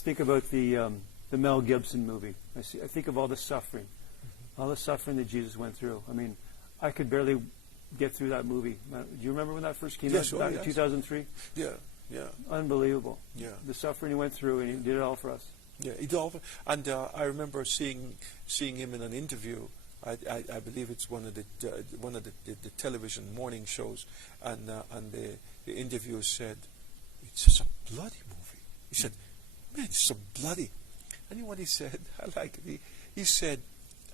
think about the Mel Gibson movie. I think of all the suffering, that Jesus went through. I mean, I could barely get through that movie. Do you remember when that first came out? Back in 2003? Yeah, yeah. Unbelievable. Yeah. The suffering he went through, and he did it all for us. Yeah, and I remember seeing him in an interview. I believe it's one of the television morning shows, and the interviewer said, "It's just a bloody movie." He said, "Man, it's so bloody." And you know what he said? I like it. He said,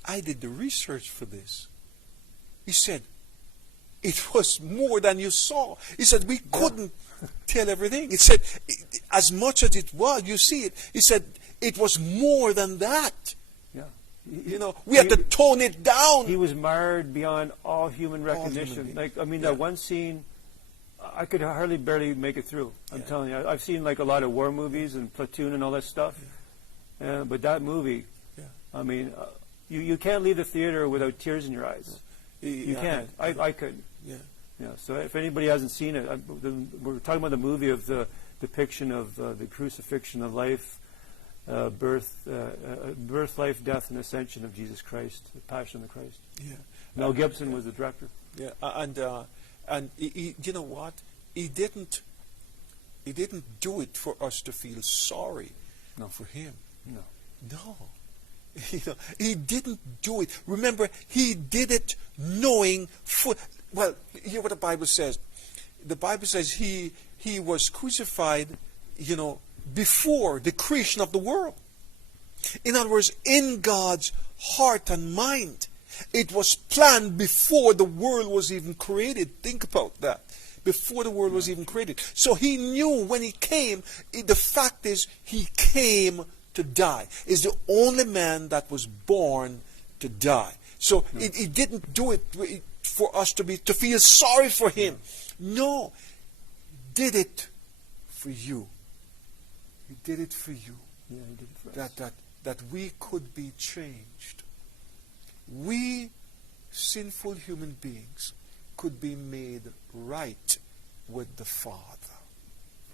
"I did the research for this." He said, "It was more than you saw." He said, "We couldn't tell everything." He said, "As much as it was, you see it." He said, "It was more than that." Yeah. We had to tone it down. He was marred beyond all human recognition. That one scene, I could barely make it through. I'm telling you. I've seen like a lot of war movies and Platoon and all that stuff. But that movie, I mean, you can't leave the theater without tears in your eyes. You can't. I couldn't. Yeah. So if anybody hasn't seen it, we're talking about the movie of the depiction of the crucifixion of life, birth, life, death, and ascension of Jesus Christ, the Passion of the Christ. Yeah. Mel Gibson was the director. Yeah, and you know what? He didn't do it for us to feel sorry. No. For him. No. He didn't do it. Remember, he did it knowing hear what the Bible says. The Bible says he was crucified, before the creation of the world. In other words, in God's heart and mind. It was planned before the world was even created. Think about that. Before the world was even created. So he knew when he came, the fact is he came to die. Is the only man that was born to die. So he didn't do it for us to feel sorry for him. No. He did it for you. He did it for you. Yeah, he did it for us. That we could be changed. We, sinful human beings, could be made right with the Father.